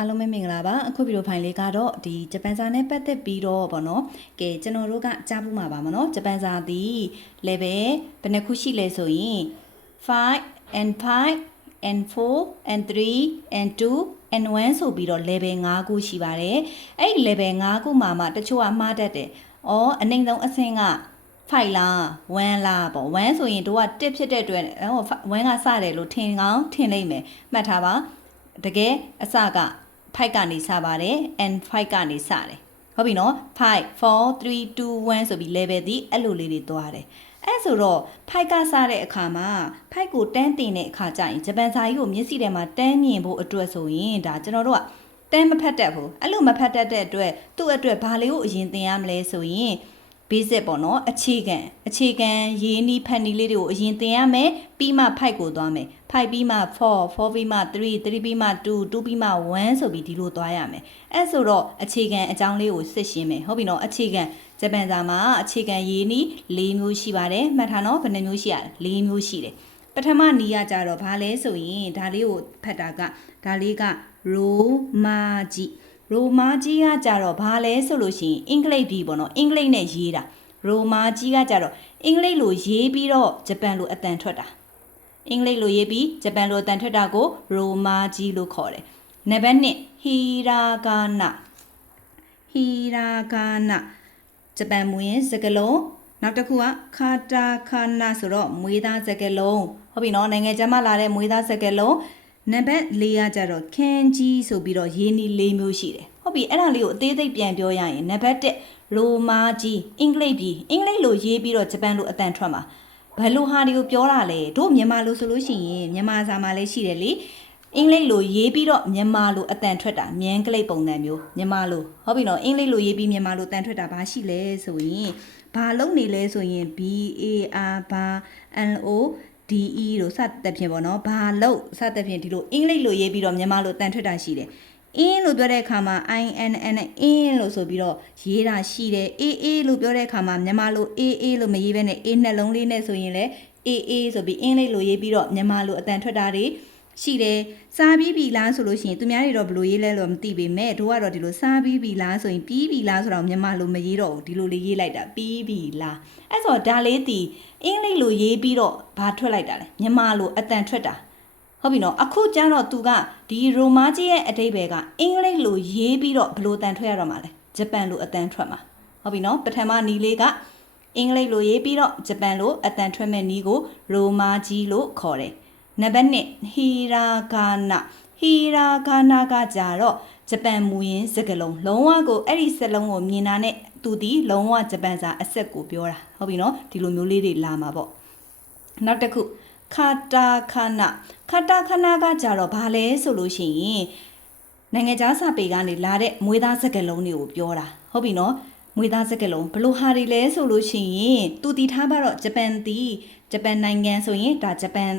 အားလုံးပဲမင်္ဂလာပါအခုဗီဒီယိုဖိုင်လေးကတော့ဒီဂျပန်စာနဲ့ပတ်သက်ပြီးတော့ပေါ့နော်ကဲကျွန်တော်တို့ကကြားဖို့မှာပါမနော်ဂျပန်စာဒီ level ဘယ်နှခုရှိလဲဆိုရင်5 and 5 and 4 and 3 and 2 and 1ဆိုပြီးတော့ level 5ခုရှိပါတယ်အဲ့ဒီ level 5ခုမှာတချို့ကမှားတတ်တယ်။အော်အနိုင်ဆုံးအဆင့်က5လား1လားပေါ့1ဆိုရင်တို့က1ဖြစ်တဲ့အတွက်1ကစတယ်လို့ထင်ကောင်းထင်လိမ့်မယ်မှတ်ထားပါတကယ်အစက5ကနေစပါတယ် and 5ကနေစတယ်ဟုတ်ပြီနော်5 4 3 2 1ဆိုပြီး level ဒီအဲ့လိုလေးတွေသွားတယ်အဲ့ဆိုတော့5ကစတဲ့အခါမှာ5ကိုတန်းတင်တဲ့အခါကျရင်ဂျပန်စာကြီးကိုမျက်စိထဲမှာတန်းမြင်ဖို့အတွက်ဆိုရင်ဒါကျွန်တော်တို့ကတန်းမဖတ်တတ်ဘူးအဲ့လိုမဖတ်တတ်တဲ့အတွက်သူ့အတွက်ဘာလေးကိုအရင်သင်ရမလဲဆိုရင်basic ပေါ့နော်အခြေခံရေးနီးဖတ်နီးလေးတွေကိုအရင်သင်ရမယ်ပြီးမှ5ကိုသွားမယ်5ပြီးမှ4ပြီးမှ3ပြီးမှ2ပြီးမှ1ဆိုပြီးဒီလိုသွားရမယ်အဲ့ဆိုတော့အခြေခံအကြောင်းလေးကိုစစ်ရှင်းမယ်ဟုတ်ပြီနော်အခြေခံဂျပန်စာမှာအခြေခံရေးနီး၄မျိုးရှိပါတယ်မှတ်ထားနော်ဘယ်နှမျိုးရှိရလဲ၄မျိုးရှိတယ်ပထမနီးရကြတော့ဘာလဲဆိုရင်ဒါလေးကိုဖတ်တာကဒါလေးကရိုမာကြီးကကြတော့ဘာလဲဆိုလို့ရှိရင်အင်္ဂလိပ်ဒီပေါ့နော်အင်္ဂလိပ်နဲ့ရေးတာရိုမာကြီးကကြတော့အင်္ဂလိပ်လိုရေးပြီးတော့ဂျပန်လိုအတန်ထွက်တာအင်္ဂလိပ်လိုရေးပြီးဂျပန်လိုအတန်ထွက်တာကိုရိုမာကြီးလို့ခေါ်တယ်နံပါတ်1ဟီရာဂါနာဂျပန်မူရင်းစကားလုံးနောက်တစ်ခုကခါတာခါနာဆိုတော့မွေးသားစကားလုံးဟုတ်ပြီနော်နိုင်ငံခြားမှာလာတဲ့မွေးသားစကားလုံးနံပါတ်4ကကြတော့ခင်ကြီးဆိုပြီးတော့ရေးနီး4မျိုးရှိတယ်ဟုတ်ပြီအဲ့ဒါလေးကိုအသေးစိတ်ပြန်ပြောရရင်နံပါတ်1ရိုမာကြီးအင်္ဂလိပ်လိုရေးပြီးတော့ဂျပန်လိုအတန်ထွက်မှာဘယ်လိုဟာတွေကိုပြောတာလဲတို့မြန်မာလိုဆိုလို့ရှိရင်မြန်မာစာမှာလည်းရှိတယ်လေအင်္ဂလိပ်လိုရေးပြီးတော့မြန်မာလိုအတန်ထွက်တာမြန်ကလေးပုံစံမျိုးမြန်မာလိုဟုတ်ပြီနော်အင်္ဂလိပ်လိုရေးပြီးမြန်မာလိုအတန်ထွက်တာဘာရှိလဲဆိုရင်ဘာလုံးနေလဲဆိုရင် BAR ဘာ LO DE လို့စသဖြင့်ပေါ့နော်ဘာလို့စသဖြင့်ဒီလိုအင်္ဂလိပ်လိုရေးပြီးတော့မြန်မာလိုတန်ထွက်တာရှိတယ်အင်းလို့ပြောတဲ့အခါမှာ INN အင်းလို့ဆိုပြီးတော့ရေးတာရှိတယ် AA လို့ပြောတဲ့အခါမှာမြန်မာလို AA လို့မရေးဘဲနဲ့ A နှလုံးလေးနဲ့ဆိုရင်လည်း AA ဆိုပြီးအင်္ဂလိပ်လိုရေးပြီးတော့မြန်မာလိုအတန်ထွက်တာတွေရှိတယ်စားပြီးပြီလားဆိုလို့ရှိရင်သူများတွေတော့ဘယ်လိုရေးလဲလို့မသိပေမဲ့တို့ကတော့ဒီလိုစားပြီးပြီလားဆိုရင်ပြီးပြီလားဆိုတော့မြန်မာလိုမရေးတော့ဘူးဒီလိုလေးရေးလိုက်တာပြီးပြီလားအဲ့ဆိုဒါလေးတီအင်္ဂလိပ်လိုရေးပြီးတော့ဘာထွက်လိုက်တာလဲမြန်မာလိုအတန်ထွက်တာဟုတ်ပြီနော်အခုကျတော့သူကဒီရိုမာကြီးရဲ့အဓိပ္ပာယ်ကအင်္ဂလိပ်လိုရေးပြီးတော့ဘယ်လိုအတန်ထွက်ရတော့မှာလဲဂျပန်လိုအတန်ထွက်မှာဟုတ်ပြီနော်ပထမနီးလေးကအင်္ဂလိပ်လိုရေးပြီးတော့ဂျပန်လိုအတန်ထွက်မဲ့နီးကိုရိုမာကြီးလို့ခေါ်တယ်နံပါတ်2ဟီရာဂါနာကကြတော့ဂျပန်မူရင်းစကားလုံးလုံးဝကိုအဲ့ဒီစက်လုံးကိုမြင်တာနဲ့သူဒီလုံးဝဂျပန်စာအဆက်ကိုပြောတာဟုတ်ပြီနော်ဒီလိုမျိုးလေးတွေလာမှာပေါ့နောက်တစ်ခုခါတာခနာကကြတော့ဘာလဲဆိုလို့ရှိရင်နိုင်ငံခြားစာပေကနေလာတဲ့မွေးသားစကားလုံးတွေကိုပြောတာဟုတ်ပြီနော်မွေးသားစကားလုံးဘလို့ဟာတွေလဲဆိုလို့ရှိရင်သူတည်ထားပါတော့ဂျပန်နိုင်ငံဆိုရင်ဒါဂျပန်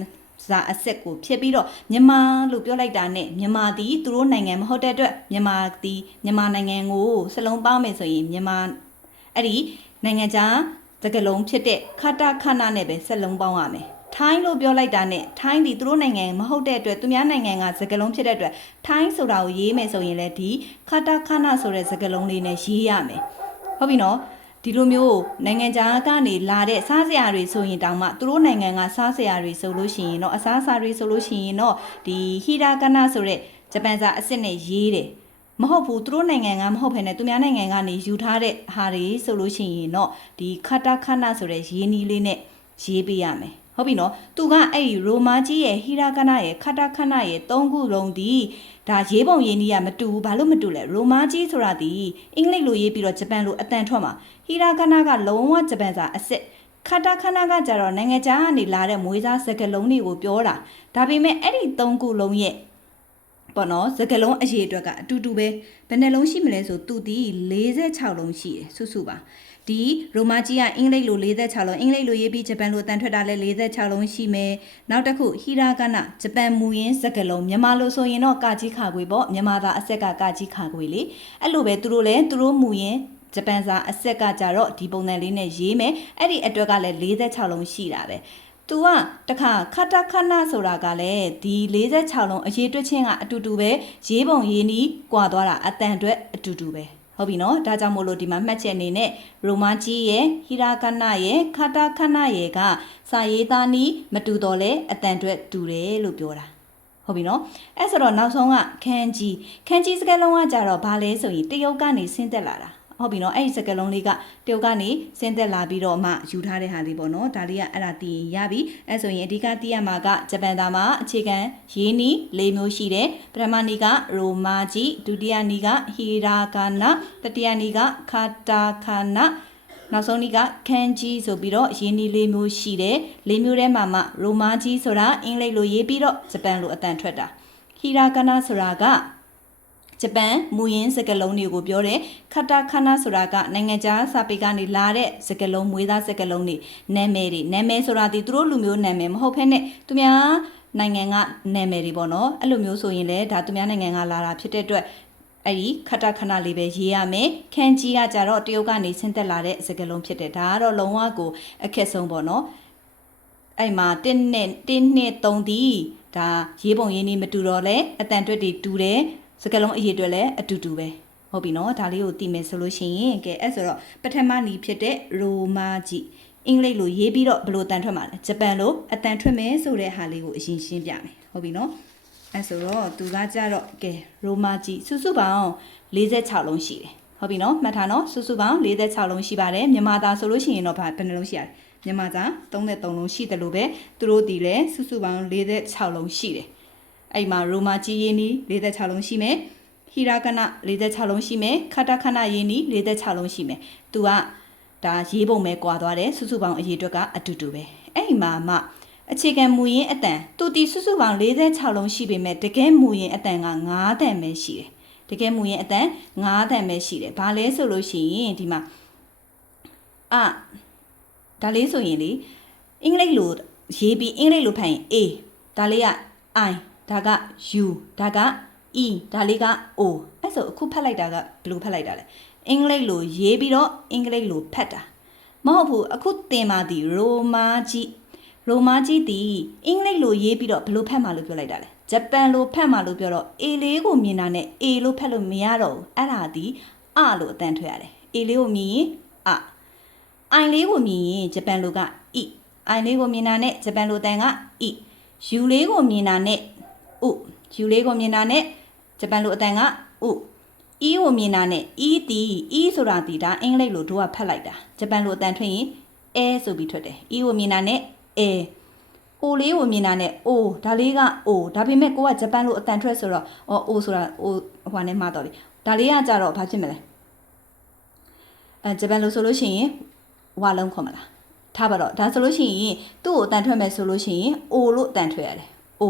စာအဆက်ကိုဖြစ်ပြီးတော့မြန်မာလို့ပြောလိုက်တာနဲ့မြန်မာဒီသူတို့နိုင်ငံမဟုတ်တဲ့အတွက်မြန်မာနိုင်ငံကိုစလုံးပေါင်းမယ်ဆိုရင်မြန်မာအဲ့ဒီနိုင်ငံခြားစကားလုံးဖြစ်တဲ့ခတာခနာနဲ့ပဲစလုံးပေါင်းရမယ်ထိုင်းလို့ပြောလိုက်တာနဲ့ထိုင်းဒီသူတို့နိုင်ငံမဟုတ်တဲ့အတွက်သူများနိုင်ငံကစကားလုံးဖြစ်တဲ့အတွက်ထိုင်းဆိုတာကိုရေးမယ်ဆိုရင်လည်းဒီခတာခနာဆိုတဲ့စကားလုံးလေးနဲ့ရေးရမယ်ဟုတ်ပြီနော်ဒီလိုမျိုးနိုင်ငံခြားကနေလာတဲ့စားစရာတွေဆိုရင်တောင်မှသူတို့နိုင်ငံကစားစရာတွေဆိုလို့ရှိရင်တော့အစားအစာတွေဆိုလို့ရှိရင်တော့ဒီဟီရာဂနာဆိုတဲ့ဂျပန်စာအစစ်နဲ့ရေးတယ်မဟုတ်ဘူးသူတို့နိုင်ငံကမဟုတ်ဘဲနဲ့သူများနိုင်ငံကနေယူထားတဲ့ဟာတွေဆိုလို့ရှိရင်တော့ဒီခတာခနာဆိုတဲ့ရေးနီးလေးနဲ့ရေးပေးရမယ်ဟုတ်ပြီနော်သူကအဲ့ဒီရိုမာကြီးရဲ့ဟီရာဂနာရဲ့ခတာခနာရဲ့၃ခုလုံးဒီဒါရေးပုံရေးနည်းကမတူဘူးဘာလို့မတူလဲရိုမာကြီးဆိုတာဒီအင်္ဂလိပ်လိုရေးပြီးတော့ဂျပန်လိုအတန်ထွက်မှာဟီရာဂနာကလုံးဝဂျပန်စာအစစ်ခတာခနာကကြတော့နိုင်ငံခြားကနေလာတဲ့မွေးစားစကားလုံးတွေကိုပြောတာဒါပေမဲ့အဲ့ဒီ၃ခုလုံးရဲ့ပေါ့နော်စကားလုံးအရေးအတွက်ကအတူတူပဲဘယ်နှလုံးရှိမလဲဆိုသူဒီ46လုံးရှိတယ်စုပါဒီရိုမာကြီးကအင်္ဂလိပ်လို46လုံးအင်္ဂလိပ်လိုရေးပြီးဂျပန်လိုတန်ထွက်တာလဲ46လုံးရှိမယ်နောက်တစ်ခုဟီရာဂနာဂျပန်မူရင်းစကားလုံးမြန်မာလိုဆိုရင်တော့ကာကြီးခါခွေပေါ့မြန်မာသားအဆက်ကကာကြီးခါခွေလေအဲ့လိုပဲသူတို့မူရင်းဂျပန်စာအဆက်ကကြတော့ဒီပုံစံလေးနဲ့ရေးမယ်အဲ့ဒီအတွက်ကလည်း46လုံးရှိတာပဲ तू ကတခါခတခဏဆိုတာကလည်းဒီ46လုံးအရေးတွက်ချင်းကအတူတူပဲရေးပုံရေးနည်းကွာသွားတာအတန်အတွက်အတူတူပဲဟုတ်ပြီနော်ဒါကြောင့်မို့လို့ဒီမှာမှတ်ချက်အနေနဲ့ရိုမာကြီးရဲ့ဟီရာကနရဲ့ခတခဏရဲ့ကစာရေးသားနည်းမတူတော့လဲအတန်အတွက်တူတယ်လို့ပြောတာဟုတ်ပြီနော်အဲ့ဆိုတော့နောက်ဆုံးကခန်းကြီးစကားလုံးကကြတော့ဘာလဲဆိုရင်တရုတ်ကနေဆင်းသက်လာတာဟုတ်ပြီနော်အဲ့ဒီစကားလုံးလေးကတရုတ်ကနေဆင်းသက်လာပြီးတော့မှယူထားတဲ့ဟာလေးပေါ့နော်ဒါလေးကအဲ့ဒါသိရင်ရပြီအဲ့ဆိုရင်အဓိကသိရမှာကဂျပန်သားမှာအခြေခံရေးနည်း၄မျိုးရှိတယ်ပထမနည်းကရိုမာကြီးဒုတိယနည်းကဟီရာဂါနာတတိယနည်းကခတာခါနာနောက်ဆုံးနည်းကခန်းကြီးဆိုပြီးတော့ရေးနည်း၄မျိုးရှိတယ်၄မျိုးထဲမှာမှရိုမာကြီးဆိုတာအင်္ဂလိပ်လိုရေးပြီးတော့ဂျပန်လိုအတန်ထွက်တာဟီရာဂါနာဆိုတာကဂျပန်မူရင်းစကားလုံးတွေကိုပြောတယ်ခတခဏဆိုတာကနိုင်ငံခြားစာပေကနေလာတဲ့စကားလုံးမွေးသားစကားလုံးတွေနာမည်ဆိုတာဒီသူတို့လူမျိုးနာမည်မဟုတ်ဘဲနဲ့သူများနိုင်ငံကနာမည်တွေပေါ့နော်အဲ့လိုမျိုးဆိုရင်လည်းဒါသူများနိုင်ငံကလာတာဖြစ်တဲ့အတွက်အဲ့ဒီခတခဏလေးပဲရေးရမယ်ခန်းကြီးကကြတော့တရုတ်ကနေဆင်းသက်လာတဲ့စကားလုံးဖြစ်တယ်ဒါကတော့လုံးဝကိုအခက်ဆုံးပေါ့နော်အဲ့မှာ1နဲ့3ဒီဒါရေးပုံရေးနည်းမတူတော့လဲအတန်တွက်တွေတူတယ်စကားလုံးအရေးအတွက်လည်းအတူတူပဲဟုတ်ပြီနော်ဒါလေးကိုသိမယ်ဆိုလို့ရှိရင်ကဲအဲ့ဆိုတော့ပထမနည်းဖြစ်တဲ့ရိုမာကြီးအင်္ဂလိပ်လိုရေးပြီးတော့ဘယ်လိုအတန်ထွက်မှာလဲဂျပန်လိုအတန်ထွက်မယ်ဆိုတဲ့ဟာလေးကိုအရင်ရှင်းပြမယ်ဟုတ်ပြီနော်အဲ့ဆိုတော့သူကကြတော့ကဲရိုမာကြီးစုစုပေါင်း46လုံးရှိတယ်ဟုတ်ပြီနော်မှတ်ထားနော်စုစုပေါင်း46လုံးရှိပါတယ်မြန်မာသားဆိုလို့ရှိရင်တော့ဘယ်နှလုံးရှိရလဲမြန်မာသား33လုံးရှိတယ်လို့ပဲသူတို့ဒီလဲစုစုပေါင်း46လုံးရှိတယ်အဲ့မှာရိုမာကြီးရင်းနီး46လုံးရှိမယ်ဟီရာကန46လုံးရှိမယ်ခတခဏရင်းနီး46လုံးရှိမယ်သူကဒါရေးပုံပဲကွာသွားတယ်စုစုပေါင်းအရေးအတွက်ကအတူတူပဲအဲ့မှာမှအခြေခံမူရင်းအတန်သူတီစုစုပေါင်း46လုံးရှိပေမဲ့တကယ်မူရင်းအတန်က9တန်ပဲရှိတယ်တကယ်မူရင်းအတန်9တန်ပဲရှိတယ်ဘာလဲဆိုလို့ရှိရင်ဒီမှာဒါလေးဆိုရင်လေအင်္ဂလိပ်လိုရေးပြီးအင်္ဂလိပ်လိုဖတ်ရင် A ဒါလေးက Iဒါက U ဒါက E ဒါလေးက O အဲ့ဆိုအခုဖတ်လိုက်တာကဘယ်လိုဖတ်လိုက်တာလဲအင်္ဂလိပ်လိုရေးပြီးတော့အင်္ဂလိပ်လိုဖတ်တာမဟုတ်ဘူးအခုသင်ပါသည်ရိုမာကြီးဒီအင်္ဂလိပ်လိုရေးပြီးတော့ဘယ်လိုဖတ်မှလို့ပြောလိုက်တာလဲဂျပန်လိုဖတ်မှလို့ပြောတော့ A လေးကိုမြင်တာနဲ့ A လို့ဖတ်လို့မရတော့ဘူးအဲ့ဒါဒီအလို့အတန်ထွက်ရတယ် A လေးကိုမြင်ရင်အ I လေးကိုမြင်ရင်ဂျပန်လိုက E I လေးကိုမြင်တာနဲ့ဂျပန်လိုအတန်က E U လေးကိုမြင်တာနဲ့U လေးကိုမြင်တာနဲ့ဂျပန်လိုအတန်က E ကိုမြင်တာနဲ့ E ဆိုတာဒီဒါအင်္ဂလိပ်လိုတို့ကဖတ်လိုက်တာဂျပန်လိုအတန်ထွက်ရင် A ဆိုပြီးထွက်တယ် E ကိုမြင်တာနဲ့ A O လေးကိုမြင်တာနဲ့ O ဒါလေးက O ဒါပေမဲ့ကိုကဂျပန်လိုအတန်ထွက်ဆိုတော့ O ဆိုတာ O ဟိုနဲ့မှားတော့ပြီဒါလေးကကြတော့ဘာဖြစ်မလဲဂျပန်လိုဆိုလို့ရှိရင်ဝါလုံးခေါ်မလားထားပါတော့ဒါဆိုလို့ရှိရင်သူ့ကိုအတန်ထွက်မယ်ဆိုလို့ရှိရင် O လို့အတန်ထွက်ရတယ် O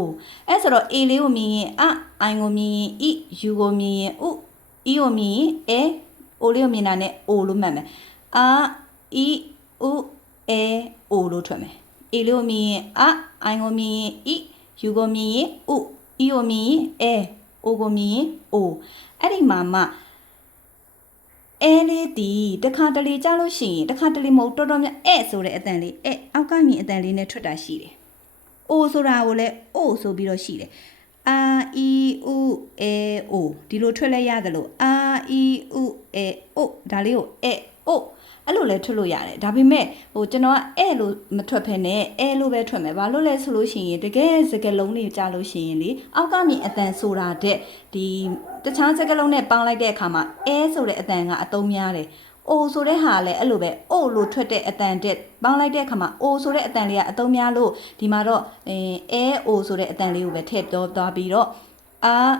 အဲ့ဆိုတော့ A လေးကိုမြင်ရင်I ကိုမြင်ရင် E U ကိုမြင်ရင် E ကိုမြင်ရင် A O လေးကိုမြင်တာနဲ့ O လို့မှတ်မယ်E U A O လို့ထွက်မယ် A လေးကိုမြင်ရင် I ကိုမြင်ရင် E U ကိုမြင်ရင် E ကိုမြင်ရင် A O ကိုမြင်ရင် O အဲ့ဒီမှာမှအဲလေးဒီတခါတလေကြားလို့ရှိရင်တခါတလေမဟုတ်တော်တော်များဆိုတဲ့အတန်လေးအောက်ကမြင်အတန်လေးနဲ့ထွက်တာရှိတယ်။ O ဆိုတာကိုလည်း O ဆိုပြီးတော့ရှိတယ်။ R E U A O ဒီလိုထွက်လဲရတယ်လို့ R E U A O ဒါလေးကို O အဲ့လိုလဲထွက်လို့ရတယ်။ဒါပေမဲ့ကျွန်တော်ကလို့မထွက်ဖ ೇನೆ လို့ပဲထွက်မယ်။ဘာလို့လဲဆိုလို့ရှိရင်တကယ်စကားလုံးတွေကြားလို့ရှိရင်လေအောက်ကမြင်အတန်ဆိုတာတဲ့ဒီတခြားစကားလုံးနဲ့ပေါင်းလိုက်တဲ့အခါမှာဆိုတဲ့အတန်ကအသုံးများတယ်။ O ဆိုတဲ့ဟာလည်းအဲ့လိုပဲ O လို့ထွက်တဲ့အတန်တဲ့ပေါင်းလိုက်တဲ့အခါမှာ O ဆိုတဲ့အတန်လေးကအသုံးများလို့ဒီမှာတော့O ဆိုတဲ့အတန်လေးကိုပဲထည့်ပြောသွားပြီးတော့ R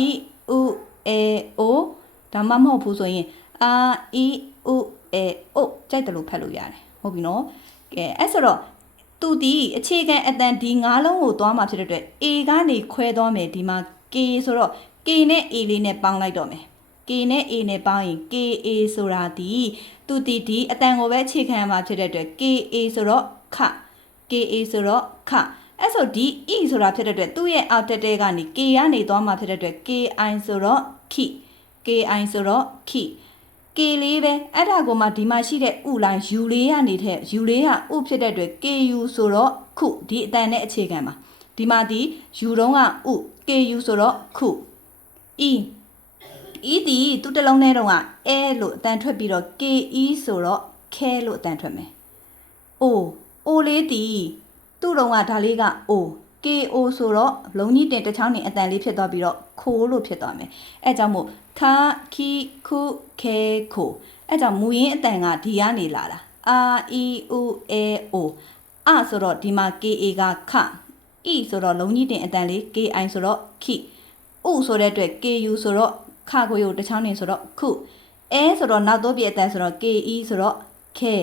E U A O ဒါမှမဟုတ်ဘူးဆိုရင် R E U A O ကြိုက်တယ်လို့ဖတ်လို့ရတယ်ဟုတ်ပြီနော်ကဲအဲ့ဆိုတော့သူဒီအခြေခံအတန်ဒီ၅လုံးကိုသွားမှာဖြစ်တဲ့အတွက် A ကနေခွဲသွားမယ်ဒီမှာ K ဆိုတော့ K နဲ့ A လေးနဲ့ပေါင်းလိုက်တော့မယ် K နဲ့ A နဲ့ပေါင်းရင် KA ဆိုတာဒီသူဒီအတန်ကိုပဲအခြေခံရမှာဖြစ်တဲ့အတွက် KA ဆိုတော့ခ KA ဆိုတော့ခအဲ့ဆိုဒီ E ဆိုတာဖြစ်တဲ့အတွက်သူ့ရဲ့အောက်တက်တဲ့ကနေ K ကနေသွားမှာဖြစ်တဲ့အတွက် KI ဆိုတော့ခိ KI ဆိုတော့ခိ K လေးပဲအဲ့ဒါကိုမှဒီမှာရှိတဲ့ဥလိုင်း U လေးကနေထက် U လေးကဥဖြစ်တဲ့အတွက် KU ဆိုတော့ခုဒီအတန်နဲ့အခြေခံပါဒီမှာဒီ U တုံးကဥ KU ဆိုတော့ခု E ဒီသူ့တစ်လုံးနဲ့တော့က A လို့အတန်ထွက်ပြီးတော့ KE ဆိုတော့ K လို့အတန်ထွက်မယ် O လေးဒီသူ့တုံးကဒါလေးက O KO ဆိုတော့လုံးကြီးတင်တစ်ချောင်းတင်အတန်လေးဖြစ်သွားပြီးတော့ခိုးလို့ဖြစ်သွားမယ်အဲကြောင့်မို့ခါခီခုခဲခိုအဲကြောင့်မူရင်းအတန်ကဒီကနေလာတာ R E U A O ဆိုတော့ဒီမှာ KA ကခ E ဆိုတော့လုံးကြီးတင်အတန်လေး KI ဆိုတော့ခိဥဆိုတဲ့အတွက် KU ဆိုတော့ခကိုရုပ်တစ်ချောင်းတင်ဆိုတော့ခုအဲဆိုတော့နောက်တော့ပြအတန်ဆိုတော့ KE ဆိုတော့ခဲ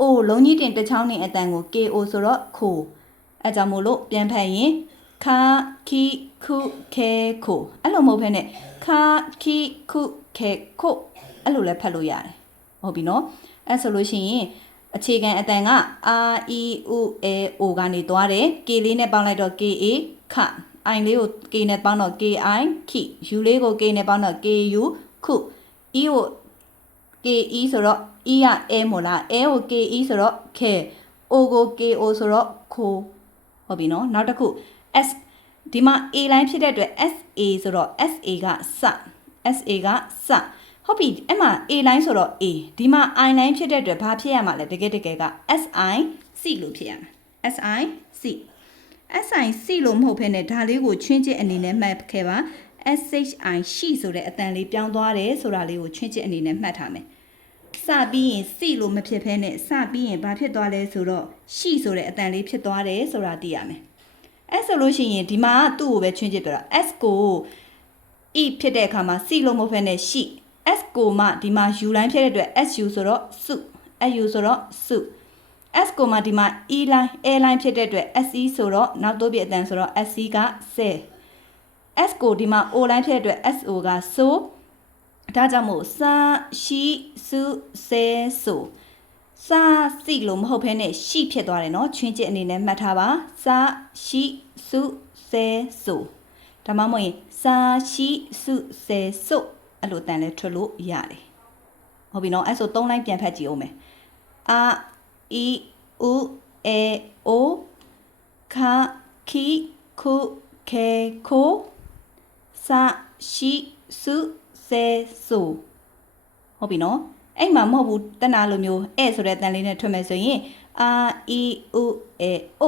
O လုံးကြီးတင်တစ်ချောင်းတင်အတန်ကို KO ဆိုတော့ခိုအဲကြောင့်မို့လို့ပြန်ဖတ်ရင်ခါခီခုခဲခိုအဲ့လိုမဟုတ်ဘဲနဲ့ခါခီခုခဲခိုအဲ့လိုလည်းဖတ်လို့ရတယ်ဟုတ်ပြီနော်အဲ့ဆိုလို့ရှိရင်အခြေခံအတန်က R E U A O ကနေသွားတယ် K လေးနဲ့ပေါင်းလိုက်တော့ K A ခ I လေးကို K နဲ့ပေါင်းတော့ K I ခိ U လေးကို K နဲ့ပေါင်းတော့ K U ခု E ကို K E ဆိုတော့ E က A မို့လား A ကို K E ဆိုတော့ K O ကို K O ဆိုတော့ခိုဟုတ်ပြီနော်နောက်တစ်ခု S ဒီမှာ A line ဖြစ်တဲ့အတွက် SA ဆိုတော့ SA ကစ SA ကစဟုတ်ပြီအဲ့မှာ A line ဆိုတော့ A ဒီမှာ I line ဖြစ်တဲ့အတွက်ဘာဖြစ်ရမှာလဲတကယ်က SI C လို့ဖြစ်ရမှာ SI C SI C လို့မဟုတ်ဘဲနဲ့ဒါလေးကိုချွင်းချက်အနေနဲ့မှတ်ခဲ့ပါ SHI ရှိဆိုတဲ့အတန်လေးပြောင်းသွားတယ်ဆိုတာလေးကိုချွင်းချက်အနေနဲ့မှတ်ထားမယ်စပြီးရင် C လို့မဖြစ်ဘဲနဲ့စပြီးရင်ဘာဖြစ်သွားလဲဆိုတော့ရှိဆိုတဲ့အတန်လေးဖြစ်သွားတယ်ဆိုတာသိရမယ်အဲ့ဆိုလို့ရှိရင်ဒီမှာသူ့ကိုပဲချွင်းချက်ပြတော့ S ကို E ဖြစ်တဲ့အခါမှာ C လို့မဟုတ်ဘဲနဲ့ရှိ S ကိုမှဒီမှာ U line ဖြစ်တဲ့အတွက် SU ဆိုတော့စု SU ဆိုတော့စု S ကိုမှဒီမှာ E line A line ဖြစ်တဲ့အတွက် SE ဆိုတော့နောက်တိုးပြအတန်ဆိုတော့ SC ကဆဲ S ကိုဒီမှာ O line ဖြစ်တဲ့အတွက် SO ကဆိုဒါကြောင့်မို့စာရှိစုဆဲဆိုစာစီလို့မဟုတ်ဘဲနဲ့ရှိဖြစ်သွားတယ်เนาะချွင်းချက်အနေနဲ့မှတ်ထားပါစာရှိစုဆဲဆိုဒါမှမဟုတ်ရင်စာရှိစုဆဲဆိုအဲ့လိုတန်လဲထွက်လို့ရတယ်ဟုတ်ပြီเนาะအဲ့ဆို၃ line ပြန်ဖတ်ကြည့်အောင်မယ် A I U A O ခခီခုခဲခိုစာရှိစုဆဲဆိုဟုတ်ပြီเนาะအဲ့မှာမဟုတ်ဘူးတနာလိုမျိုးအဲ့ဆိုတဲ့တန်လေးနဲ့ထွက်မယ်ဆိုရင် R E U A O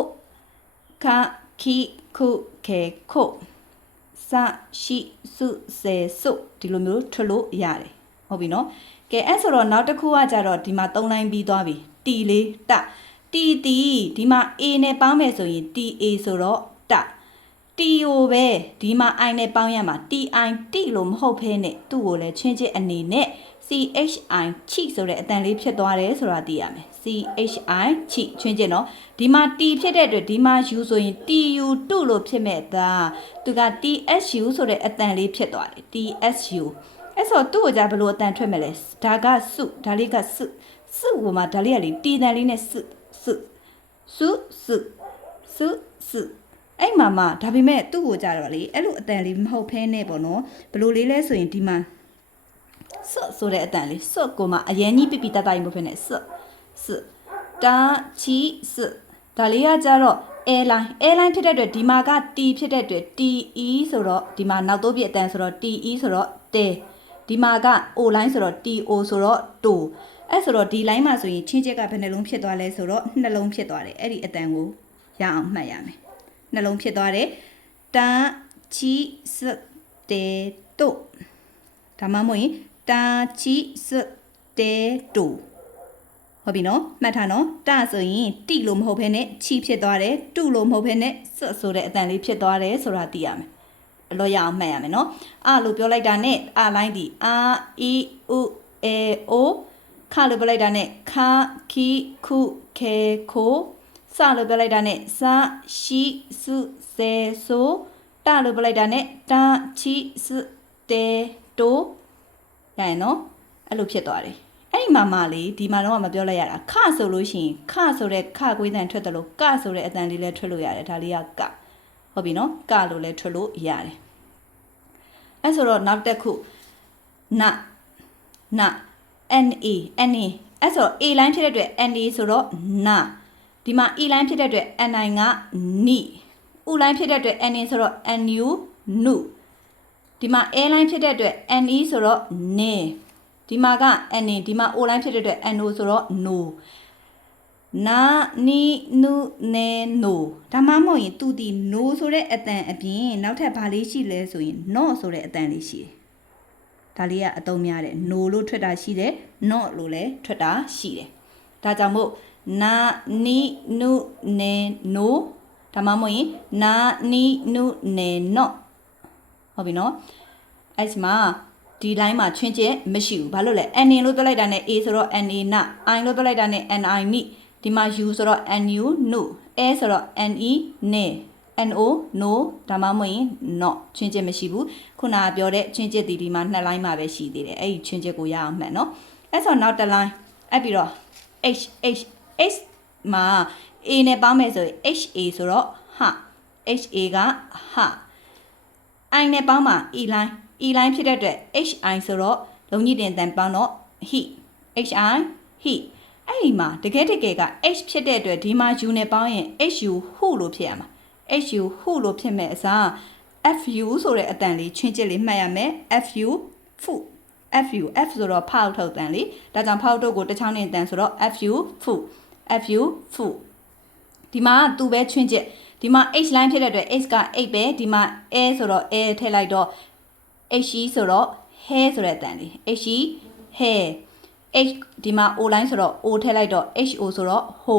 ခခီခုခဲခိုစာရှိစုဆဲဆိုဒီလိုမျိုးထွက်လို့ရတယ်ဟုတ်ပြီเนาะကဲအဲ့ဆိုတော့နောက်တစ်ခုကကြတော့ဒီမှာ၃ line ပြီးသွားပြီ T လေးတ T ဒီမှာ A နဲ့ပေါင်းမယ်ဆိုရင် TA ဆိုတော့တ T ကိုပဲဒီမှာ I နဲ့ပေါင်းရမှာ TI T လို့မဟုတ်ဘဲနဲ့သူ့ကိုလည်းချင်းချင်းအနေနဲ့ CHI ချိဆိုတဲ့အတန်လေးဖြစ်သွားတယ်ဆိုတာသိရမယ် CHI ချိချင်းချင်းနော်ဒီမှာ T ဖြစ်တဲ့အတွက်ဒီမှာ U ဆိုရင် TU2 လို့ဖြစ်မဲ့ဒါသူက TSU ဆိုတဲ့အတန်လေးဖြစ်သွားတယ် TSU အဲ့ဆိုသူ့ကိုじゃဘယ်လိုအတန်ထွက်မလဲဒါကစုဒါလေးကစုကိုမှဒါလေးကလေ T တန်လေးနဲ့စုအဲ့မှာဒါပေမဲ့သူ့ကိုကြတော့လေအဲ့လိုအတန်လေးမဟုတ်ဖဲနဲ့ပေါ့နော်ဘယ်လိုလေးလဲဆိုရင်ဒီမှာဆိုတဲ့အတန်လေးကိုမှအရင်ကြီးပြပြတတ်တိုင်းမဟုတ်ဖဲနဲ့တာချီဒါလေးကကြတော့ A line ဖြစ်တဲ့အတွက်ဒီမှာက T ဖြစ်တဲ့အတွက် TE ဆိုတော့ဒီမှာနောက်တိုးပြအတန်ဆိုတော့ TE ဆိုတော့တဲဒီမှာက O line ဆိုတော့ TO ဆိုတော့တိုအဲ့ဆိုတော့ဒီ line မှာဆိုရင်ချင်းချက်ကဘယ်နှလုံးဖြစ်သွားလဲဆိုတော့နှလုံးဖြစ်သွားတယ်အဲ့ဒီအတန်ကိုရအောင်မှတ်ရမယ်နှလုံးဖြစ်သွားတယ်တာချီတဲတိုဒါမှမဟုတ်ရင်တာချီတဲတိုဟုတ်ပြီနော်မှတ်ထားနော်တဆိုရင်တိလို့မဟုတ်ဘဲနဲ့ချီဖြစ်သွားတယ်တုလို့မဟုတ်ဘဲနဲ့ဆိုတဲ့အတန်လေးဖြစ်သွားတယ်ဆိုတာသိရမယ်အလို့ရအောင်မှတ်ရမယ်နော်လို့ပြောလိုက်တာနဲ့လိုင်းဒီ R E U A O ခလို့ပြောလိုက်တာနဲ့ခခီခုခဲခိုစလို့ပြောလိုက်တာနဲ့စရှိစုဆဲဆိုတလို့ပြောလိုက်တာနဲ့တာချီတဲတိုရရင်နော်အဲ့လိုဖြစ်သွားတယ်အဲ့ဒီမှာလေးဒီမှာတော့မပြောလိုက်ရတာခဆိုလို့ရှိရင်ခဆိုတဲ့ခကွေးတန်ထွက်တယ်လို့ကဆိုတဲ့အတန်လေးလည်းထွက်လို့ရတယ်ဒါလေးကဟုတ်ပြီနော်ကလို့လည်းထွက်လို့ရတယ်အဲ့ဆိုတော့နောက်တစ်ခုန NA အဲ့ဆို A line ဖြစ်တဲ့အတွက် NA ဆိုတော့နာဒီမှာ E line ဖြစ်တဲ့အတွက် NI ကနီU line ဖြစ်တဲ့အတွက် NA ဆိုတော့ NU နုဒီမှာ A line ဖြစ်တဲ့အတွက် NE ဆိုတော့နေဒီမှာက NA ဒီမှာ O line ဖြစ်တဲ့အတွက် NO ဆိုတော့ no နာနီနုနေနိုဒါမှမဟုတ်ရင်သူဒီ no ဆိုတဲ့အတန်အပြင်နောက်ထပ်ဘာလေးရှိလဲဆိုရင် not ဆိုတဲ့အတန်လေးရှိတယ်ဒါလေးကအသုံးများတယ် no လို့ထွက်တာရှိတယ် not လို့လည်းထွက်တာရှိတယ်ဒါကြောင့်မို့နာနီနုနေနိုဒါမှမဟုတ်ရင်နာနီနုနေ not ဟုတ်ပြီနော်အဲ့ဒီမှာဒီ line မှာချွင်းချက်မရှိဘူးဘာလို့လဲ NA လို့ပြောလိုက်တာနဲ့ A ဆိုတော့ NA နာ I လို့ပြောလိုက်တာနဲ့ NI နိဒီမှာ U ဆိုတော့ NU နု A ဆိုတော့ NE နေ NO no ဒါမှမဟုတ်ရင် not ချွင်းချက်မရှိဘူးခုနကပြောတဲ့ချွင်းချက်ဒီမှာ2 line မှာပဲရှိသေးတယ်အဲ့ဒီချွင်းချက်ကိုရအောင်မှတ်နော်အဲ့ဆိုနောက်တစ် line အဲ့ပြီးတော့ H မှာ A နဲ့ပေါင်းမယ်ဆိုရင် HA ဆိုတော့ဟာ HA ကဟာ I နဲ့ပေါင်းမှာ E line ဖြစ်တဲ့အတွက် HI ဆိုတော့လုံးကြီးတင်တန်ပေါင်းတော့ he HI he အဲ့ဒီမှာတကယ်က H ဖြစ်တဲ့အတွက်ဒီမှာ U နဲ့ပေါင်းရင် HU ဟုလို့ဖြစ်ရမှာ HU ဟုလို့ဖြစ်မဲ့အစား FU ဆိုတဲ့အတန်လေးချွင်းချက်လေးမှတ်ရမယ် FU ဖု F ဆိုတော့ဖောက်ထုတ်တန်လေးဒါကြောင့်ဖောက်ထုတ်ကိုတစ်ချောင်းနဲ့တန်ဆိုတော့ FU ဖု ဒီမှာသူပဲချွင်းချက်ဒီမှာ H line ဖြစ်တဲ့အတွက် H က8ပဲဒီမှာ A ဆိုတော့ A ထည့်လိုက်တော့ HE ဆိုတော့ hair ဆိုတဲ့အတန်လေး HE hair H ဒီမှာ O line ဆိုတော့ O ထည့်လိုက်တော့ HO ဆိုတော့ ho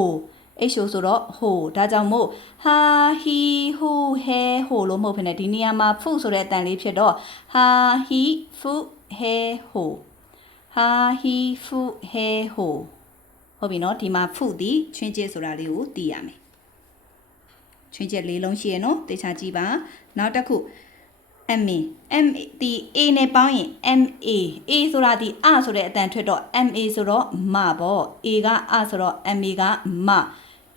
HO ဆိုတော့ ho ဒါကြောင့်မို့ဟာ he who hair ho လို့မဟုတ်ဖြစ်နေဒီနေရာမှာ fu ဆိုတဲ့အတန်လေးဖြစ်တော့ဟာ he fu hair ho ဟာ he fu hair ho ဟုတ်ပြီနော်ဒီမှာ fu ဒီချွင်းချက်ဆိုတာလေးကိုသိရမယ်ချွင်းချက်၄လုံးရှိရနော်သေချာကြည့်ပါနောက်တစ်ခု MA ဒီ A နဲ့ပေါင်းရင် MA A ဆိုတာဒီ အဆိုတဲ့အတန်ထွက်တော့ MA ဆိုတော့မပေါ့ A ကအဆိုတော့ MA ကမ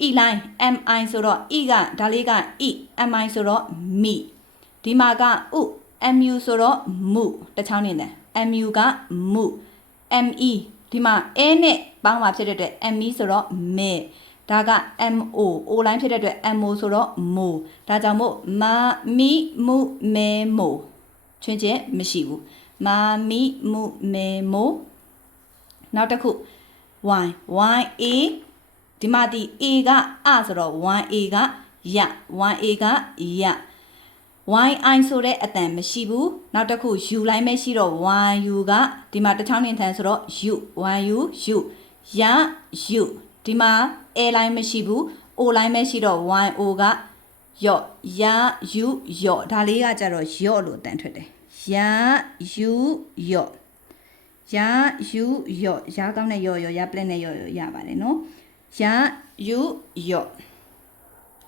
E line MI ဆိုတော့ E ကဒါလေးက E MI ဆိုတော့မိဒီမှာကဥ MU ဆိုတော့မူတစ်ချောင်းနေတယ် MU ကမူ ME ဒီမှာ A နဲ့ပေါင်းမှာဖြစ်တဲ့အတွက် ME ဆိုတော့မေဒါက MO O line ဖြစ်တဲ့အတွက် MO ဆိုတော့မိုဒါကြောင့်မို့မမီမူမဲမိုချွင်းချက်မရှိဘူးမမီမူမဲမိုနောက်တစ်ခု YA ဒီမှာဒီ A ကအဆိုတော့ 1A ကရ 1A ကရ YI ဆိုတဲ့အတန်မရှိဘူးနောက်တစ်ခု U line မရှိတော့ YU ကဒီမှာတစ်ချောင်းနှင်ထန်ဆိုတော့ U YU U ရ U ဒီမှာ A line မရှိဘူး O line မရှိတော့ YO ကယော့ရ U ယော့ဒါလေးကကြတော့ယော့လို့အတန်ထွက်တယ်ရ U ယော့ရ U ယော့ရကောင်းတဲ့ယော့ယော့ရပလက်နဲ့ယော့ယော့ရပါတယ်နော်ရ U ယော့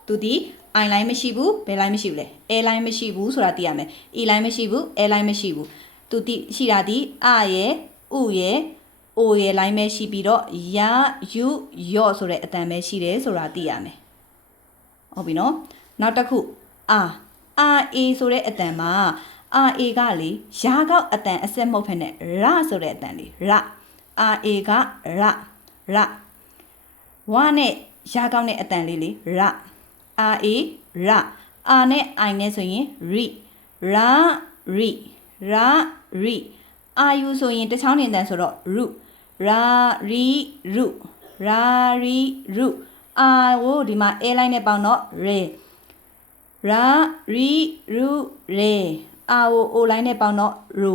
သူဒီ I line မရှိဘူးဘယ် line မရှိဘူးလဲ A line မရှိဘူးဆိုတာသိရမယ် E line မရှိဘူး A line မရှိဘူးသူဒီရှိတာဒီအရဲ့ဥရဲ့ O ရဲ့ line ပဲရှိပြီးတော့ရ U ယော့ဆိုတဲ့အတန်ပဲရှိတယ်ဆိုတာသိရမယ်ဟုတ်ပြီနော်နောက်တစ်ခု RA ဆိုတဲ့အတန်မှာ RA ကလေရာကောက်အတန်အဆက်မဟုတ်ဖ ೇನೆ ရဆိုတဲ့အတန်လေးရ RA ကရဝနဲ့ရာကောက်တဲ့အတန်လေးလေရ RA ရ R နဲ့ I နဲ့ဆိုရင် ri ရာရိ RU ဆိုရင်တစ်ချောင်းနေတန်ဆိုတော့ ru ရာရီရုရာရီရုအာကိုဒီမှာ A line နဲ့ပေါင်းတော့ re ရာရီရုre အာကို O line နဲ့ပေါင်းတော့ ro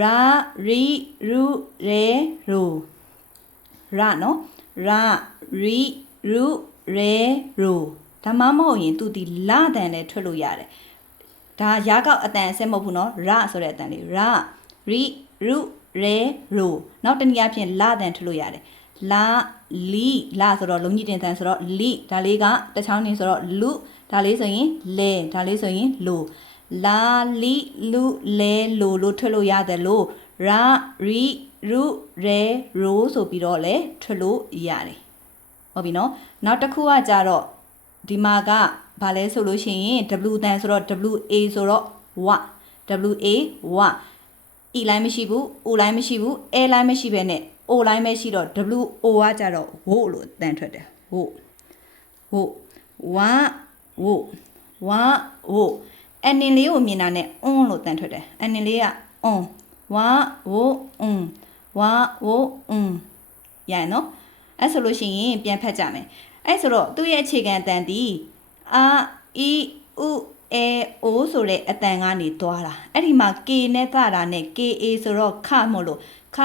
ရာရီရုre ro ရနော်ရာရီရုre ro ဒါမှမဟုတ်ရင်သူဒီလတန်နဲ့ထွက်လို့ရတယ်ဒါရာကောက်အတန်အစစ်မဟုတ်ဘူးနော်ရဆိုတဲ့အတန်လေးရာရီရုre ro နောက်တနည်းအားဖြင့်လာတန်ထွက်လို့ရတယ်လာလီလာဆိုတော့လုံးကြီးတင်တန်ဆိုတော့လီဒါလေးကတစ်ချောင်းနေဆိုတော့လူဒါလေးဆိုရင်လဲဒါလေးဆိုရင်လိုလာလီလူလဲလိုလို့ထွက်လို့ရတယ်လို့ရာရီရုre ro ဆိုပြီးတော့လဲထွက်လို့ရတယ်ဟုတ်ပြီနော်နောက်တစ်ခုကကြတော့ဒီမှာကဘာလဲဆိုလို့ရှိရင် W တန်ဆိုတော့ WA ဆိုတော့ WA E line မရှိဘူး O line မရှိဘူး A line မရှိဘဲနဲ့ O လိုင်းပဲရှိတော့ W O ကကြတော့ဝို့လို့တန်ထွက်တယ်ဝို့ဝဝဝဝဝအန်နင်လေးကိုမြင်တာနဲ့အွန်းလို့တန်ထွက်တယ်အန်နင်လေးကအွန်းဝဝဝဝရရင်နော်အဲ့ဆိုလို့ရှိရင်ပြန်ဖတ်ကြမယ်အဲ့ဆိုတော့သူ့ရဲ့အခြေခံအတန်ဒီအာအီဥအေအိုဆိုတဲ့အတန်ကနေသွားတာအဲ့ဒီမှာ K နဲ့ကတာနဲ့ KA ဆိုတော့ခမို့လို့ခ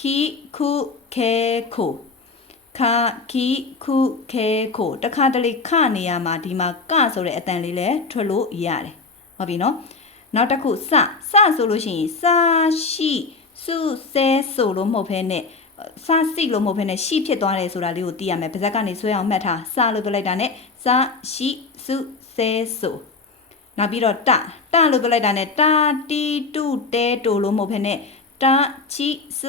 ခီခုခဲခိုခခီခုခဲခိုတခါတလေခနေရမှာဒီမှာကဆိုတဲ့အတန်လေးလဲထွက်လို့ရတယ်ဟုတ်ပြီနော်နောက်တစ်ခုစဆိုလို့ရှိရင်စာရှိစုဆဲဆိုလို့မဟုတ်ဘဲနဲ့စစိလို့မဟုတ်ဘဲနဲ့ရှိဖြစ်သွားတယ်ဆိုတာလေးကိုသိရမယ်ပါဇက်ကနေဆွဲအောင်မှတ်ထားစလို့ပြလိုက်တာနဲ့စရှိစုဆဲဆိုနောက်ပြီးတော့တလို့ပြလိုက်တာနဲ့တာတီတုတဲတိုလို့မဟုတ်ဘဲနဲ့တာချီစ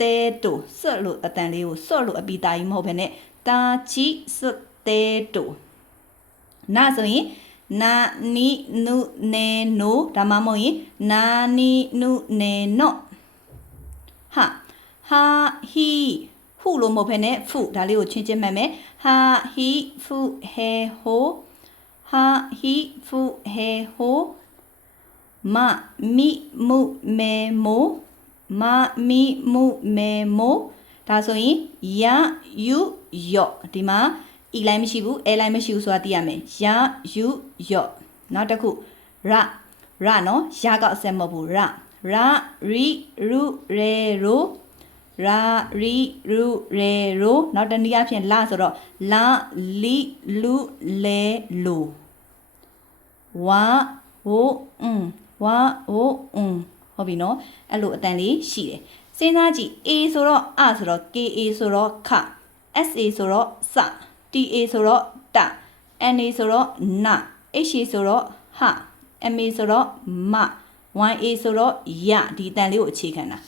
တဲတိုဆွတ်လို့အတန်လေးကိုဆွတ်လို့အပီတာကြီးမဟုတ်ဘဲနဲ့တာချီစတဲတိုနာဆိုရင်နာနီနုနေနိုဒါမှမဟုတ်ရင်နာနီနုနေနော့ဟာဟီဖူလို့မဟုတ်ဘဲနဲ့ဖူဒါလေးကိုချင်းချင်းမှတ်မယ်ဟာဟီဖူဟေဟိုဟာဟီဖူဟေဟိုမမိမှုမေမိုမမိမှုမေမိုဒါဆိုရင်ယယူယော့ဒီမှာ E လိုင်းမရှိဘူး A လိုင်းမရှိဘူးဆိုတာသိရမယ်ယယူယော့နောက်တစ်ခုရနော်ရကအစက်မဟုတ်ဘူးရရီရူရေရိုရာရီရူရေရိုနောက်တနည်းအားဖြင့်လာဆိုတော့လာလီလူလေလိုဝါဝိုဝါဝိုဟုတ်ပြီနော်အဲ့လိုအတန်လေးရှိတယ်စဉ်းစားကြည့် A ဆိုတော့အဆိုတော့ KA ဆိုတော့ခ SA ဆိုတော့စ TA ဆိုတော့တ NA ဆိုတော့န HA ဆိုတော့ဟ MA ဆိုတော့မ YA ဆိုတော့ယဒီအတန်လေးကိုအခြေခံတာ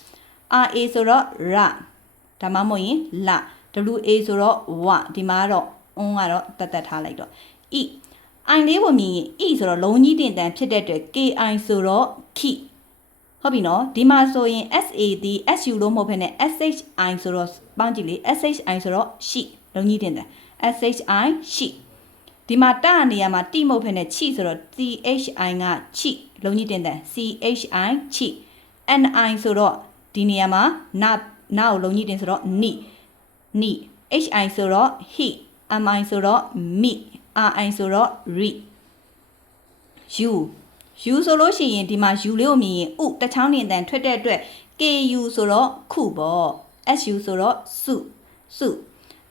RA ဆိုတော့ရဒါမှမဟုတ်ရင်လ WA ဆိုတော့ဝဒီမှာတော့ကတော့တတ်ထားလိုက်တော့ E I လေးကိုမြင်ရင် E ဆိုတော့လုံးကြီးတင်တန်ဖြစ်တဲ့အတွက် KI ဆိုတော့ခိဟုတ်ပြီနော်ဒီမှာဆိုရင် SAD SU လို့မဟုတ်ဘဲနဲ့ SHI ဆိုတော့ပေါင်းကြည့်လေ SHI ဆိုတော့ရှိလုံးကြီးတင်တန် SHI ရှိဒီမှာတနေရာမှာတိမဟုတ်ဘဲနဲ့ချိဆိုတော့ CHI ကချိလုံးကြီးတင်တန် CHI ချိ NI ဆိုတော့ဒီနေရာမှာနာကိုလုံးကြီးတင်ဆိုတော့နိ HI ဆိုတော့ HI MI ဆိုတော့မိ RI ဆိုတော့ RI U ဆိုလို့ရှိရင်ဒီမှာ U လေးကိုမြင်ရင်ဥတချောင်းနေတန်ထွက်တဲ့အတွက် KU ဆိုတော့ခုပေါ့ SU ဆိုတော့စု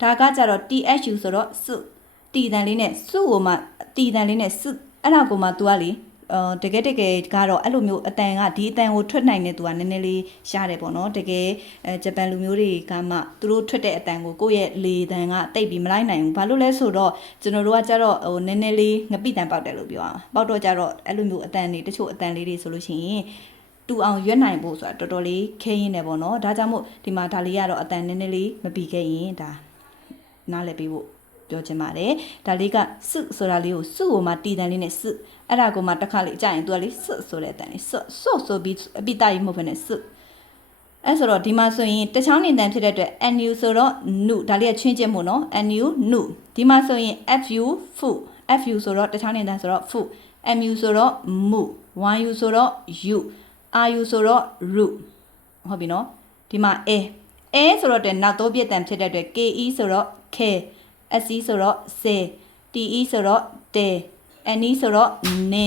ဒါကကြတော့ THU ဆိုတော့စုတီတန်လေးနဲ့စုကိုမှတီတန်လေးနဲ့စုအဲ့ဒါကိုမှ तू ကလေတကယ်ကတော့အဲ့လိုမျိုးအတန်ကဒီအတန်ကိုထွက်နိုင်တဲ့သူကနည်းနည်းလေးရှားတယ်ပေါ့နော်တကယ်ဂျပန်လူမျိုးတွေကမှသူတို့ထွက်တဲ့အတန်ကိုကိုယ့်ရဲ့လေတန်ကတိတ်ပြီးမလိုက်နိုင်ဘူးဘာလို့လဲဆိုတော့ကျွန်တော်တို့ကကြတော့နည်းနည်းလေးငပိတန်ပေါက်တယ်လို့ပြောအောင်ပေါက်တော့ကြတော့အဲ့လိုမျိုးအတန်တွေတချို့အတန်လေးတွေဆိုလို့ရှိရင်တူအောင်ရွက်နိုင်ဖို့ဆိုတာတော်တော်လေးခဲရင်းတယ်ပေါ့နော်ဒါကြောင့်မို့ဒီမှာဒါလေးကတော့အတန်နည်းနည်းလေးမပြီးခဲ့ရင်ဒါနားလည်ပေးဖို့ပြောချင်ပါတယ်ဒါလေးကစုဆိုတာလေးကိုစုကိုမှတီတန်လေးနဲ့စုအဲ့ဒါကိုမှတစ်ခါလေးကြာရင်သူကလေးစုဆိုတဲ့အတန်လေးဆိုပြီးအပိတကြီးမဟုတ်ဘဲနဲ့စုအဲ့ဆိုတော့ဒီမှာဆိုရင်တချောင်းနေတန်ဖြစ်တဲ့အတွက် NU ဆိုတော့နုဒါလေးကချင်းချင်းမို့နော် NU နုဒီမှာဆိုရင် FU ဖု FU ဆိုတော့တချောင်းနေတန်ဆိုတော့ဖု MU ဆိုတော့မု YU ဆိုတော့ U RU ဆိုတော့ရုဟုတ်ပြီနော်ဒီမှာ A ဆိုတော့တဲ့နောက်တော့ပြည့်တန်ဖြစ်တဲ့အတွက် KE ဆိုတော့ K SE ဆိုတော့ Se TE ဆိုတော့ Te NE ဆိုတော့ Ne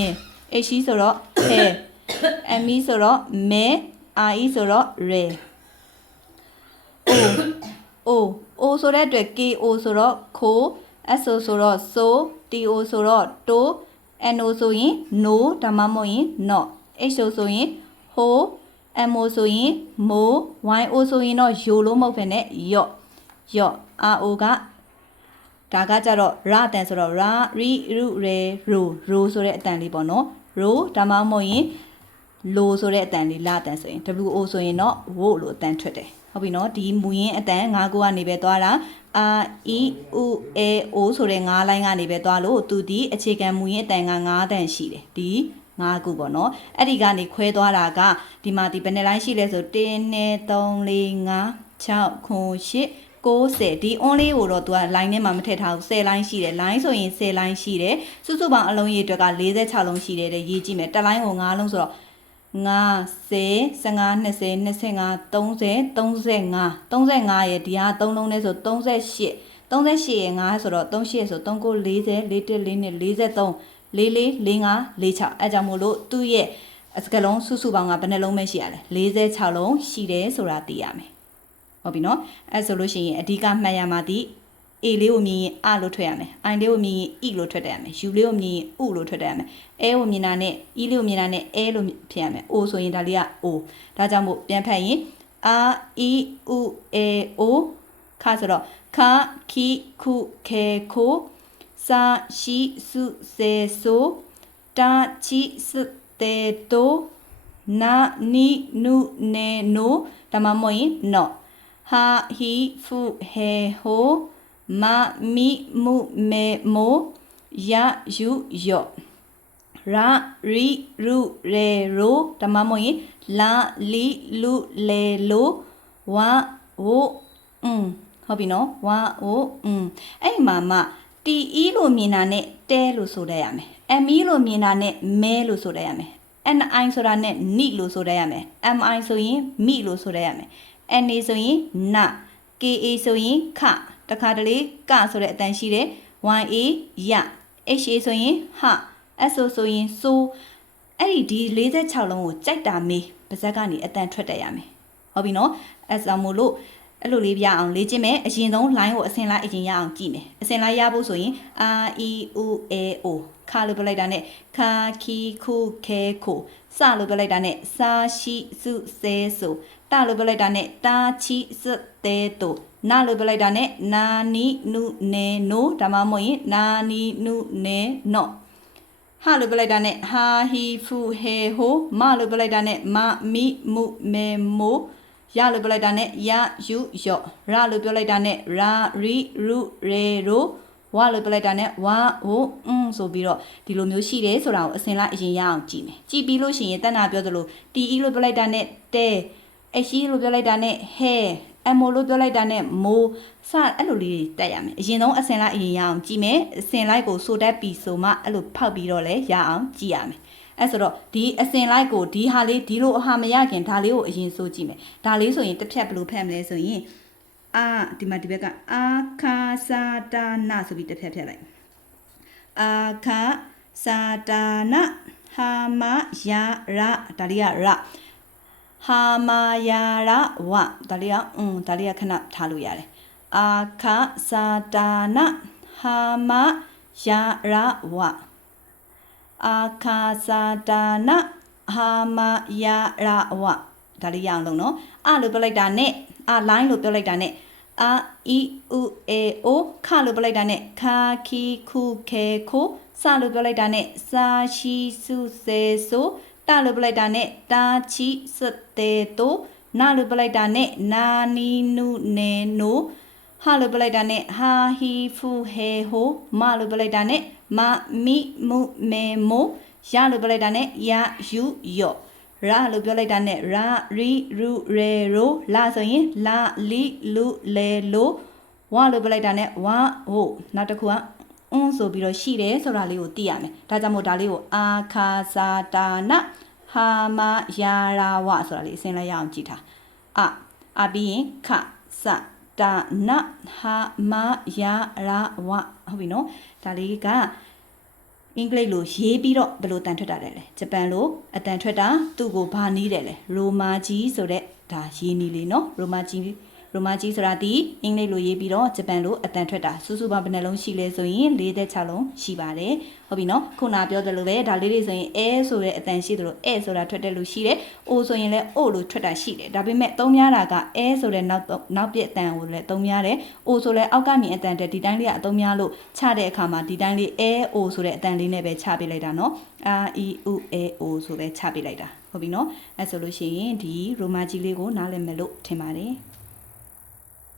HE ဆိုတော့ He ME ဆိုတော့ Me RE ဆိုတော့ Re O ဆိုတဲ့အတွက် KO ဆိုတော့ Ko SO ဆိုတော့ So TO ဆိုတော့ To NO ဆိုရင် No ဒါမှမဟုတ်ရင် No HO ဆိုရင် Ho MO ဆိုရင် Mo YO ဆိုရင်တော့ Yo လို့မဟုတ်ဘဲနဲ့ Yo RO ကဒါကကြတော့ရအတန်ဆိုတော့ရာရီရူရေရိုဆိုတဲ့အတန်လေးပေါ့နော်ရိုဒါမှမဟုတ်ရင်လိုဆိုတဲ့အတန်လေးလာအတန်ဆိုရင် WO ဆိုရင်တော့ဝို့လို့အတန်ထွက်တယ်ဟုတ်ပြီနော်ဒီမူရင်းအတန်၅ခုကနေပဲသွားတာ R E U A O ဆိုတဲ့၅လိုင်းကနေပဲသွားလို့သူဒီအခြေခံမူရင်းအတန်က၅တန်ရှိတယ်ဒီ၅ခုပေါ့နော်အဲ့ဒီကနေခွဲသွားတာကဒီမှာဒီဘယ်နှလိုင်းရှိလဲဆို1 2 3 4 5 6 9 90ဒီ on လေးကိုတော့ तू က line ထဲမှာမထည့်ထားဘူး10 line ရှိတယ် line ဆိုရင်10 line ရှိတယ်စုစုပေါင်းအလုံးရေအတွက်က46လုံးရှိတယ်တဲ့ရေးကြည့်မယ်တစ် line ကို5လုံးဆိုတော့5 10 15 20 25 30 35 35ရဲ့ဒီဟာ3လုံးနဲ့ဆို38 38ရဲ့5ဆိုတော့38ဆို39 40 41 42 43 44 45 46အဲကြောင့်မို့လို့သူ့ရဲ့စကလုံးစုစုပေါင်းကဘယ်နှလုံးပဲရှိရလဲ46လုံးရှိတယ်ဆိုတာသိရမယ်ဟုတ်ပြီနော်အဲဆိုလို့ရှိရင်အဓိကမှတ်ရမှာဒီ A လေးကိုမြင်ရင် A လို့ထွက်ရမယ် I လေးကိုမြင်ရင် E လို့ထွက်တတ်ရမယ် U လေးကိုမြင်ရင် U လို့ထွက်တတ်ရမယ် A ကိုမြင်တာနဲ့ E လေးကိုမြင်တာနဲ့ A လို့ဖြစ်ရမယ် O ဆိုရင်ဒါလေးက O ဒါကြောင့်မို့ပြန်ဖတ်ရင် A E U A O ခါဆိုတော့ခခီခုခေခိုစာရှိစုစေဆိုတာချီစတေတိုနာနီနုနေနိုဒါမှမဟုတ်ရင် no ဟာဟီဖူဟေဟိုမမီမူမေမိုယာယူယောရာရီရူရေရိုဒါမှမဟုတ်ရင်လာလီလူလေလိုဝါဝိုဟုတ်ပြီနော်ဝါဝိုအဲ့မှာမှတီအီလို့မြင်တာနဲ့တဲလို့ဆိုတတ်ရမယ်အမီလို့မြင်တာနဲ့မဲလို့ဆိုတတ်ရမယ်NI ဆိုတာနဲ့နိလို့ဆိုတတ်ရမယ် MI ဆိုရင်မိလို့ဆိုတတ်ရမယ် NA ဆိုရင်န KA ဆိုရင်ခတခါတလေကဆိုတဲ့အတန်ရှိတယ် YA ရ HA ဆိုရင်ဟ SO ဆိုရင်ဆိုအဲ့ဒီ46လုံးကိုကြိုက်တာမေးပါဇက်ကနေအတန်ထွက်တတ်ရမယ်ဟုတ်ပြီနော်အဲဆိုမို့လို့အဲ့လိုလေးပြအောင်လေ့ကျင့်မယ်အရင်ဆုံး line ကိုအစင်လိုက်အရင်ရအောင်ကြည့်မယ်အစင်လိုက်ရဖို့ဆိုရင် R E U A O ခါလို့ပြလိုက်တာနဲ့ခါခီခုခဲခိုစလို့ပြလိုက်တာနဲ့စာရှိစုစဲဆိုတလို့ပြလိုက်တာနဲ့တာချီစတဲတိုနာလို့ပြလိုက်တာနဲ့နာနီနုနေနိုဒါမှမဟုတ်ရင်နာနီနုနေနော့ဟာလို့ပြလိုက်တာနဲ့ဟာဟီဖူဟေဟိုမလို့ပြလိုက်တာနဲ့မမီမုမေမိုရလို့ပြလိုက်တာနဲ့ရယူယော့ရလို့ပြောလိုက်တာနဲ့ရာရီရူရေရိုဝါလို့ပြလိုက်တာနဲ့ဝါဟိုဆိုပြီးတော့ဒီလိုမျိုးရှိတယ်ဆိုတာကိုအစင်လိုက်အရင်ရအောင်ကြည့်မယ်ကြည့်ပြီးလို့ရှိရင်တဏ္ဍာပြောသလိုတီအီလို့ပြောလိုက်တာနဲ့တဲအရှိလို့ပြောလိုက်တာနဲ့ဟဲအမိုလို့ပြောလိုက်တာနဲ့မိုးစအဲ့လိုလေးတက်ရမယ်အရင်ဆုံးအစင်လိုက်အရင်ရအောင်ကြည့်မယ်အစင်လိုက်ကိုဆိုတတ်ပြီးဆိုမှအဲ့လိုဖောက်ပြီးတော့လဲရအောင်ကြည့်ရမယ်အဲ့ဆိုတော့ဒီအစင်လိုက်ကိုဒီဟာလေးဒီလိုအဟာမရခင်ဒါလေးကိုအရင်ဆိုကြည့်မယ်ဒါလေးဆိုရင်တစ်ဖြတ်ဘယ်လိုဖတ်မလဲဆိုရင်အာဒီမှာဒီဘက်ကအာခာစာတာနာဆိုပြီးတစ်ဖြတ်ဖြတ်လိုက်အာခာစာတာနာဟာမယာရဒါလေးကရဟာမာယာရဝဒါလေးကဒါလေးကခဏထားလို့ရတယ်အာခာစာတာနာဟာမာယာရဝအာခာစာတာနာဟာမာယာရဝဒါလေးရအောင်လုံးနော်အလို့ပြောလိုက်တာနဲ့အ line လို့ပြောလိုက်တာနဲ့အာအီဥအေအိုခလို့ပြောလိုက်တာနဲ့ခါခီခုခဲခိုစလို့ပြောလိုက်တာနဲ့စာရှိစုစေဆိုတလို့ပြောလိုက်တာနဲ့တာချီစတေတိုနာလို့ပြောလိုက်တာနဲ့နာနီနုနေနိုဟာလို့ပြောလိုက်တာနဲ့ဟာဟီဖူဟေဟိုမလို့ပြောလိုက်တာနဲ့မမီမုမေမိုရလို့ပြောလိုက်တာနဲ့ရယူယော့ရာလို့ပြောလိုက်တာနဲ့ရာရီရူရေရိုလာဆိုရင်လာလီလူလေလိုဝါလို့ပြောလိုက်တာနဲ့ဝါဟိုနောက်တစ်ခုကဆိုပြီးတော့ရှိတယ်ဆိုတာလေးကိုသိရမယ်ဒါကြောင့်မို့ဒါလေးကိုအာခာစာတာနာဟာမယာရာဝဆိုတာလေးအစင်လိုက်ရအောင်ကြည့်ထားအပြီးရင်ခစတာနာဟာမယာရာဝဟုတ်ပြီနော်ဒါလေးကအင်္ဂလိပ်လိုရေးပြီးတော့ဘယ်လိုတန်ထွက်တာလဲဂျပန်လိုအတန်ထွက်တာသူ့ကိုဘာနီးတယ်လဲရိုမာကြီးဆိုတဲ့ဒါရေးနီးလေးနော်ရိုမာကြီးဆိုတာဒီအင်္ဂလိပ်လိုရေးပြီးတော့ဂျပန်လိုအတန်ထွက်တာစုစုပေါင်းဘယ်နှလုံးရှိလဲဆိုရင်46လုံးရှိပါတယ်ဟုတ်ပြီနော်ခုနပြောသလိုပဲဒါလေးတွေဆိုရင်အဲဆိုတဲ့အတန်ရှိသလိုအဲဆိုတာထွက်တဲ့လို့ရှိတယ်အိုဆိုရင်လည်းအိုလို့ထွက်တာရှိတယ်ဒါပေမဲ့သုံးများတာကအဲဆိုတဲ့နောက်ပြအတန်ကိုလည်းသုံးများတယ်အိုဆိုလည်းအောက်ကမြင်အတန်တဲ့ဒီတိုင်းလေးကအသုံးများလို့ချတဲ့အခါမှာဒီတိုင်းလေးအဲအိုဆိုတဲ့အတန်လေးနဲ့ပဲချပေးလိုက်တာနော် R E U A O ဆိုပဲချပေးလိုက်တာဟုတ်ပြီနော်အဲဆိုလို့ရှိရင်ဒီရိုမာကြီးလေးကိုနားလည်မယ်လို့ထင်ပါတယ်